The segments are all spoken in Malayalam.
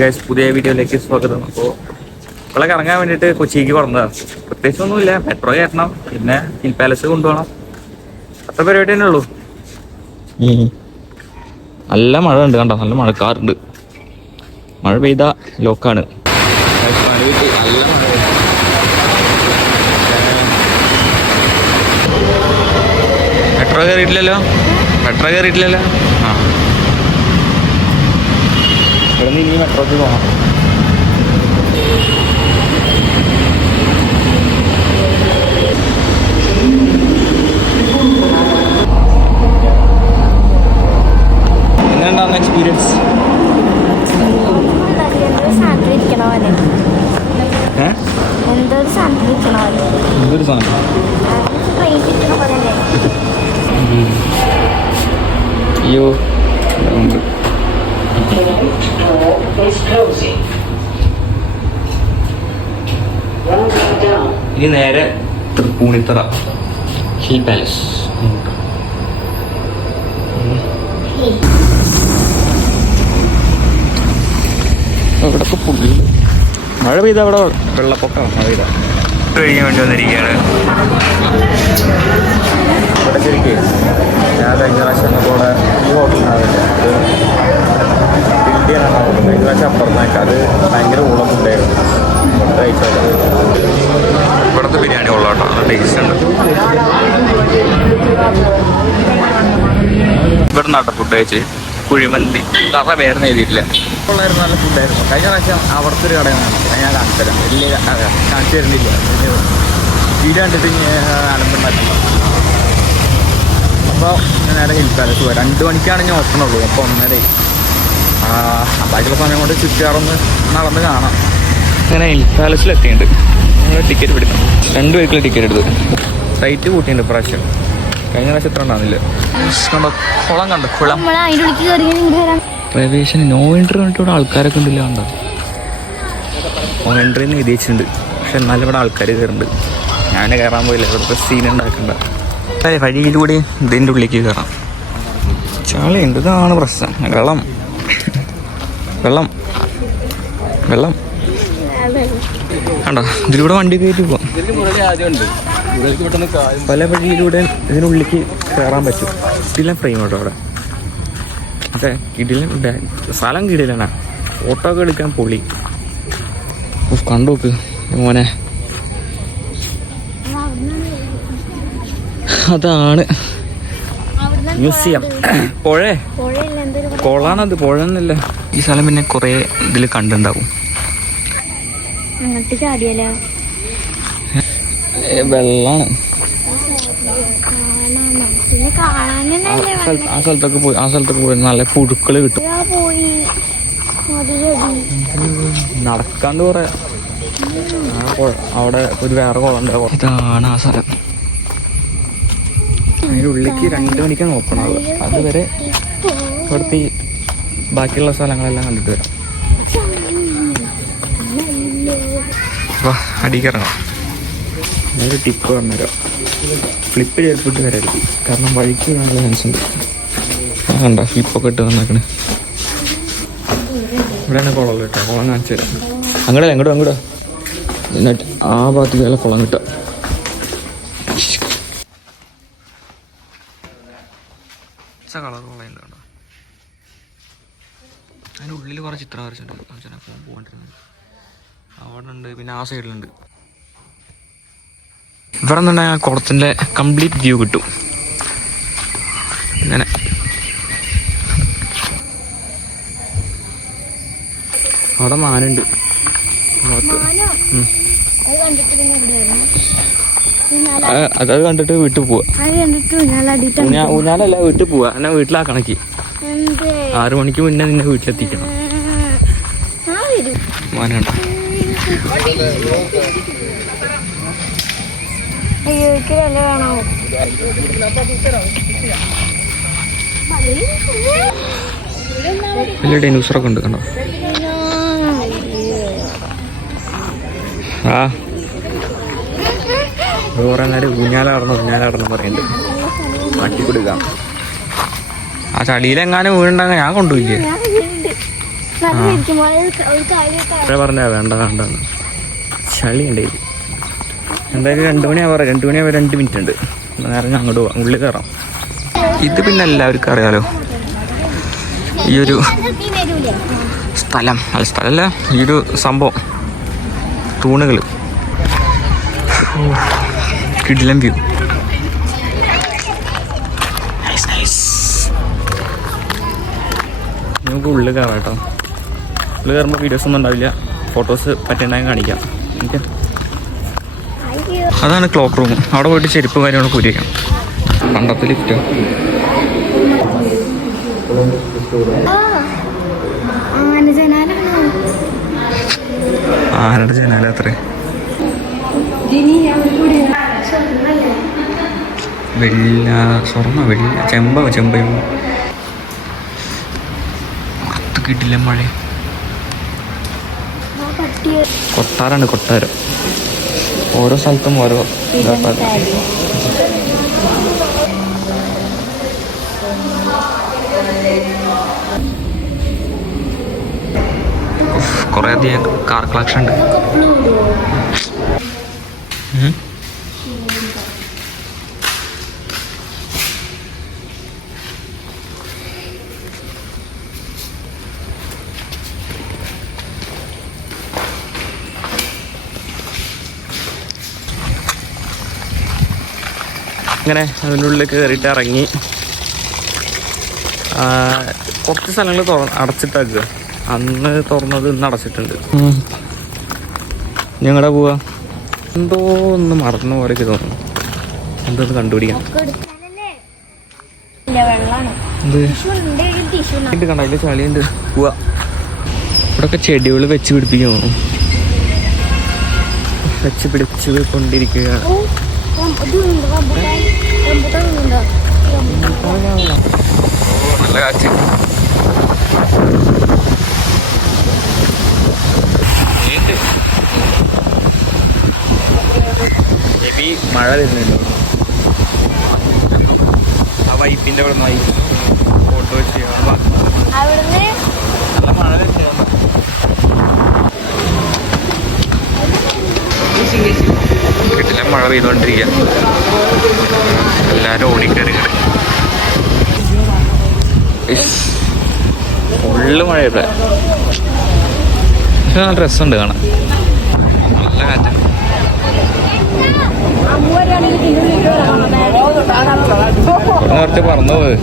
ഗൈസ്, പുതിയ വീഡിയോയിലേക്ക് സ്വാഗതം. അപ്പോൾ ഇവിടെ കറങ്ങാൻ വേണ്ടിയിട്ട് കൊച്ചിക്ക് പറഞ്ഞതാണ്. പ്രത്യേകിച്ചൊന്നുമില്ല, മെട്രോ കയറ്റണം, പിന്നെ ഹിൽ പാലസ് കൊണ്ടുപോകണം, അത്ര പരിപാടി തന്നെ ഉള്ളൂ. നല്ല മഴ ഉണ്ട്, കണ്ടോ, നല്ല മഴക്കാറുണ്ട്. മഴ പെയ്താ ലോക്കാണ്. നല്ല മഴ. മെട്രോ കയറിയിട്ടില്ലല്ലോ. ആ, ഇവിടെ നിന്ന് ഇനി മെട്രോക്ക് പോകണം. എങ്ങനെയുണ്ടാവുന്ന എക്സ്പീരിയൻസ്? എന്തൊരു സാധനം. അയ്യോ, ഇനി നേരെ തൃപ്പൂണിത്തറ ഹിൽ പാലസ്. ഇവിടൊക്കെ പുള്ളി മഴ പെയ്ത അവിടെ വെള്ളപ്പൊക്കം. മഴ പെയ്ത കഴിക്കാൻ വേണ്ടി വന്നിരിക്കുകയാണ്. ഇവിടെ ശരിക്കും ഞാൻ കഴിഞ്ഞ പ്രാവശ്യം കൂടെ ഈ ഹോട്ടലിനാവില്ല, അത് ഇന്ത്യനാണ്. കഴിഞ്ഞ പ്രാവശ്യം അപ്പുറത്തേക്ക് അത് ഭയങ്കര ഉളമുണ്ടായിരുന്നു. ഇവിടെ കഴിച്ചാൽ ഇവിടുത്തെ ബിരിയാണി ഉള്ളോട്ടോ, ടേസ്റ്റ് ഉണ്ട്. ഇവിടെ നാട്ടെ ഫുഡ് കഴിച്ച് കുഴിമന്തി കറ വേറെ എഴുതിയിട്ടില്ല. ഉള്ളായിരുന്നു, നല്ല ഫുഡായിരുന്നു. കഴിഞ്ഞ പ്രാവശ്യം അവിടുത്തെ ഒരു കടയാണ് ഞാൻ കാണിച്ചു തരാം. വലിയ കാണിച്ചു തരുന്നില്ല, വീട് കണ്ടിട്ട് അലമ്പുണ്ടാക്കില്ല. അപ്പോൾ നേരെ ഹിൽ പാലസ് പോയി. 2 മണിക്കാണ് ഞാൻ ഓപ്പൺ ഉള്ളൂ. അപ്പോൾ 1:30. ബാക്കിയുള്ള സമയം കൊണ്ട് ചുറ്റാറൊന്ന് നടന്ന് കാണാം. അങ്ങനെ ഹിൽ പാലസിൽ എത്തിയിട്ടുണ്ട്. ഞങ്ങൾ ടിക്കറ്റ് പിടിക്കണം. 2 പേർക്കുള്ള ടിക്കറ്റ് എടുത്തു. റേറ്റ് കൂട്ടിയിട്ടുണ്ട് ഇപ്രാവശ്യം. കഴിഞ്ഞ പ്രാവശ്യം എത്ര ഉണ്ടാകുന്നില്ല. കണ്ടോ കുളം, കണ്ടോ കുളം. പ്രവേശനം നോ എൻട്രി കണ്ടിട്ട് ഇവിടെ ആൾക്കാരൊക്കെ ഉണ്ടല്ലോ. കണ്ടോ, നോ എൻട്രിന്ന് എഴുതി വെച്ചിട്ടുണ്ട്. പക്ഷെ എന്നാലും ഇവിടെ ആൾക്കാർ കയറുന്നുണ്ട്. ഞാൻ കയറാൻ പോയില്ല, ഇവിടുത്തെ സീൻ ഉണ്ടാക്കണ്ട. വഴിയിലൂടെ ഇതിൻ്റെ ഉള്ളിലേക്ക് കയറാം. ചാളയുണ്ട്, ഇതാണ് പ്രശ്നം. വെള്ളം വെള്ളം വെള്ളം കണ്ടോ, ഇതിലൂടെ വണ്ടി കയറ്റി പോവാം. പല വഴിയിലൂടെ ഇതിനുള്ളിലേക്ക് കയറാൻ പറ്റും. കിടിലൻ ഫ്രെയിം കേട്ടോ അവിടെ. അതെ, കിടിലൻ സ്ഥലം കിടിലാണ്. ഫോട്ടോ ഒക്കെ എടുക്കാൻ പൊളി. കണ്ടോക്ക് മോനെ, അതാണ് മ്യൂസിയം. കൊളാണത്, പുഴയൊന്നുമില്ല. ഈ സ്ഥലം പിന്നെ കുറേ ഇതിൽ കണ്ടുണ്ടാവും. വെള്ളാണ്. ആ സ്ഥലത്തൊക്കെ പോയി നല്ല പുഴുക്കള് കിട്ടും. നടക്കാണ്ട് കുറെ അവിടെ ഒരു വേറെ കുളം. ഇതാണ് ആ സ്ഥലം. അതിൻ്റെ ഉള്ളിലേക്ക് 2 മണിക്കാണ് ഓപ്പൺ ആവുക. അതുവരെ ഇവിടുത്തെ ബാക്കിയുള്ള സ്ഥലങ്ങളെല്ലാം കണ്ടിട്ട് വരാം. അടിക്കിറങ്ങാം. ഞാനൊരു ടിപ്പ് പറഞ്ഞുതരാം. ഫ്ലിപ്പ് ചെയ്തിട്ട് വരരുത്, കാരണം വഴിക്ക് നല്ല ചാൻസ് ഉണ്ട്. കണ്ട ഫ്ലിപ്പൊക്കെ ഇട്ട് വന്നേക്കണ്. ഇവിടെയാണ് കുളം കിട്ടുക. കുളം കാണിച്ചു തരാം. അങ്ങോട്ടോ എന്നിട്ട് ആ ഭാഗത്ത് നല്ല കുളം കിട്ടുക. കളർ കുളയില്ല കേട്ടോ. അതിൻ്റെ ഉള്ളിൽ കുറേ ചിത്രം വരച്ചിട്ടുണ്ട്. പോകണ്ടിരുന്നത് അവിടെ ഉണ്ട്, പിന്നെ ആ സൈഡിലുണ്ട്. ഇവിടെ നിന്നുണ്ടെങ്കിൽ ആ കുളത്തിൻ്റെ കംപ്ലീറ്റ് വ്യൂ കിട്ടും. ഇങ്ങനെ അവിടെ മാനുണ്ട്. അത് കണ്ടിട്ട് വീട്ടിൽ പോവാ. ഊഞ്ഞാലല്ല, വീട്ടിൽ പോവാ. എന്നെ വീട്ടിലാ കണക്ക്. 6 മണിക്ക് മുന്നേ നിന്നെ വീട്ടിലെത്തിക്കണം. മാനുണ്ട്. വലിയ ഡൈനോസറൊക്കെ ഉണ്ട്, കണ്ടോ. ആ കുറേ നേരം ഊഞ്ഞാലാടണം പറയുന്നുണ്ട്. മാറ്റിക്കൊടുക്കാം. ആ ചളിയിലെങ്ങാനും വീഴുണ്ടെങ്കിൽ ഞാൻ കൊണ്ടുപോയില്ലേ. പറഞ്ഞ വേണ്ട വേണ്ട ചളി ഉണ്ട്. എന്തായാലും 2 മണിയാവാറ 2 മണിയാവാൻ 2 മിനിറ്റ് ഉണ്ട്. നേരം ഞാൻ അങ്ങോട്ട് പോവാം, ഉള്ളിൽ കയറാം. ഇത് പിന്നെ എല്ലാവർക്കും അറിയാലോ ഈ ഒരു സ്ഥലമല്ല ഈ ഒരു സംഭവം. തൂണുകൾ കിടിലം വ്യൂ. നമുക്ക് ഉള്ളിൽ കയറാം കേട്ടോ. ഉള്ളിൽ കയറുമ്പോൾ വീഡിയോസ് ഒന്നും ഉണ്ടാവില്ല, ഫോട്ടോസ് പറ്റുണ്ടായും കാണിക്കാം. ഓക്കെ, അതാണ് ക്ലോക്ക് റൂം. അവിടെ പോയിട്ട് ചെരുപ്പ് കാര്യങ്ങളൊക്കെ ഊരിക്കാം. പണ്ടത്തെ ലിഫ്റ്റ്. ആനയുടെ ജനാല അത്രേ. സ്വർണ്ണ വെള്ള ചെമ്പയും പുറത്ത് കിട്ടില്ല. മഴ കൊട്ടാരാണ്, കൊട്ടാരം. ഓരോ സ്ഥലത്തും ഓരോ കുറേ അധികം കാർ കളക്ഷൻ ഉണ്ട്. ഇങ്ങനെ അതിൻ്റെ ഉള്ളിൽ കയറിയിട്ട് ഇറങ്ങി കുറച്ച് സ്ഥലങ്ങൾ അടച്ചിട്ടാക്കുക. അന്ന് തുറന്നത് ഇന്ന് അടച്ചിട്ടുണ്ട്. ഞങ്ങളുടെ പോവാ എന്തോ ഒന്ന് മറന്ന പോലെയൊക്കെ തോന്നുന്നു. എന്തോന്ന് കണ്ടുപിടിക്കാം. എന്ത് കണ്ട അതിൽ ചളിയുണ്ട്. പോവാ. ഇവിടെയൊക്കെ ചെടികൾ വെച്ച് പിടിപ്പിക്കാൻ തോന്നുന്നു. വെച്ച് പിടിച്ച് കൊണ്ടിരിക്കുക. നല്ല കാറ്റ്. ഹെവി മഴ വരുന്നുണ്ടോ? ആ വൈപ്പിന്റെ അവിടെ നിന്ന് ഫോട്ടോ വെച്ച് നല്ല മഴ വരുന്നുണ്ടോ? വീട്ടിലെ മഴ പെയ്തുകൊണ്ടിരിക്കുക. എല്ലാരും ഓടിക്കറികള് ഫുള്ള് മഴയുടെ. പക്ഷെ നല്ല രസമുണ്ട് കാണാൻ. നല്ല കാറ്റ്. കുറച്ച് പറന്നു പോയി.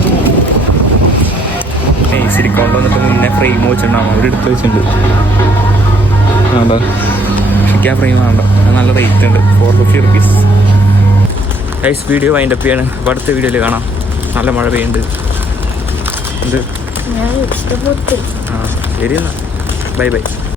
സിലിക്കോണ്ട് വന്നിട്ട് മുന്നേ ഫ്രെയിം വെച്ചിട്ടുണ്ടാവും. അവരെടുത്ത് വെച്ചിട്ടുണ്ട്. വേണ്ടോ? എനിക്ക് ആ ഫ്രെയിം വേണ്ട. നല്ല റേറ്റ് ഉണ്ട്, 450 റുപ്പീസ്. ഗൈസ്, വീഡിയോ വൈൻഡപ്പ് ചെയ്യാണ്. അപ്പോൾ അടുത്ത വീഡിയോയിൽ കാണാം. നല്ല മഴ പെയ്യുന്നുണ്ട്. എന്ത്? ആ ശരി എന്നാൽ ബൈ ബൈ.